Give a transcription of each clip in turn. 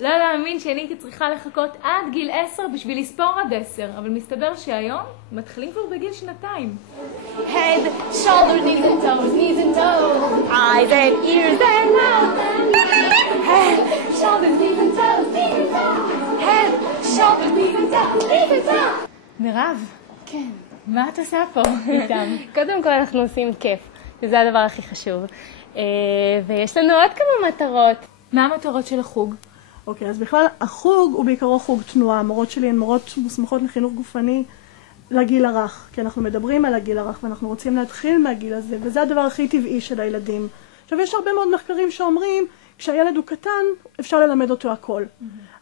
לא להאמין שאני הייתי צריכה לחכות עד גיל 10 בשביל לספור עד 10, אבל מסתבר שהיום מתחילים כבר בגיל 2. Head, shoulders, knees and toes, knees and toes, eyes and ears and mouth. Head, shoulders, knees and toes, knees and toes. Head, shoulders, knees and toes, knees and toes. מירב, כן. מה את עושה פה איתם? קודם כל אנחנו עושים כיף, וזה הדבר הכי חשוב. ויש לנו עוד כמה מטרות. מה המטרות של החוג? אוקיי, אז בכלל החוג הוא בעיקרו חוג תנועה. המורות שלי הן מורות מוסמכות לחינוך גופני לגיל הרך, כי אנחנו מדברים על הגיל הרך ואנחנו רוצים להתחיל מהגיל הזה, וזה הדבר הכי טבעי של הילדים. עכשיו יש הרבה מאוד מחקרים שאומרים, כשהילד הוא קטן אפשר ללמד אותו הכל.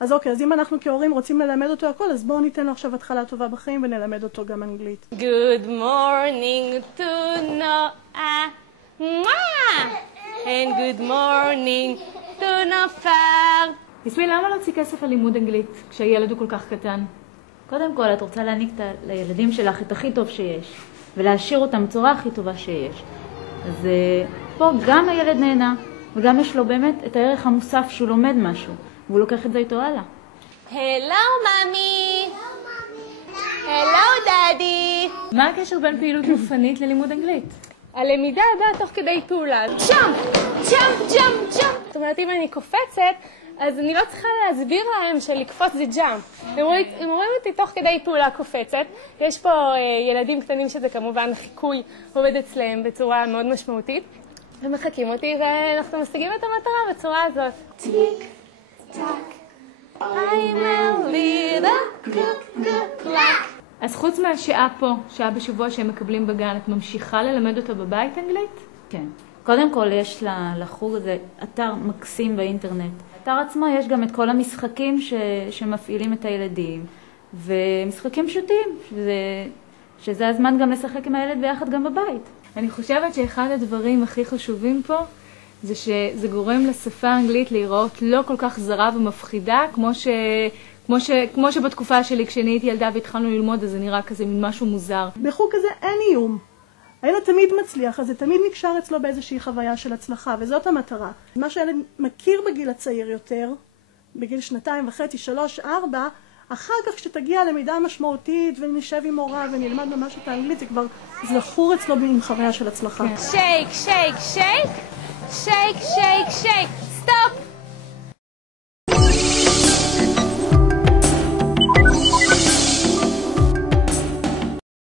אז אוקיי, אז אם אנחנו כהורים רוצים ללמד אותו הכל, אז בואו ניתן לו עכשיו התחלה טובה בחיים ונלמד אותו גם אנגלית. Good morning to Noah. And good morning to Nofar. יסמין, למה להוציא כסף על לימוד אנגלית כשהילד הוא כל כך קטן? קודם כל, את רוצה להעניק לילדים שלך את הכי טוב שיש, ולהשאיר אותם בצורה הכי טובה שיש. אז פה גם הילד נהנה, וגם יש לו באמת את הערך המוסף שהוא לומד משהו, והוא לוקח את זה איתו הלאה. Hello, mommy. Hello, daddy. מה הקשר בין פעילות גופנית ללימוד אנגלית? הלמידה באה תוך כדי פעולה. ג'אמפ, ג'אמפ, ג'אמפ, ג'אמפ. זאת אומרת, אם אני קופצת, אז אני לא צריכה להסביר להם שלקפוץ זה ג'אמפ. הם רואים אותי תוך כדי פעולה קופצת. יש פה ילדים קטנים שזה כמובן חיקוי עובד אצלם בצורה מאוד משמעותית. ומחכים אותי ואנחנו משיגים את המטרה בצורה הזאת. טיק, טק, I'm a little clock. אז חוץ מהשעה פה, שעה בשבוע שהם מקבלים בגן, את ממשיכה ללמד אותה בבית אנגלית? כן. קודם כל יש לחוג הזה אתר מקסים באינטרנט. באתר עצמו יש גם את כל המשחקים שמפעילים את הילדים, ומשחקים פשוטים, שזה הזמן גם לשחק עם הילד ביחד גם בבית. אני חושבת שאחד הדברים הכי חשובים פה, זה שזה גורם לשפה האנגלית להיראות לא כל כך זרה ומפחידה, כמו שבתקופה שלי כשאני הייתי ילדה והתחלנו ללמוד, אז זה נראה כזה מין משהו מוזר. בחוג כזה אין איום. הילד תמיד מצליח, אז זה תמיד נקשר אצלו באיזושהי חוויה של הצלחה, וזאת המטרה. מה שהילד מכיר בגיל הצעיר יותר, בגיל 2.5, 3, 4, אחר כך כשתגיע למידה משמעותית ונשב עם מורה ונלמד ממש את האנגלית, זה כבר זכור אצלו עם חוויה של הצלחה. שייק, שייק, שייק, שייק, שייק, שייק, סטופ!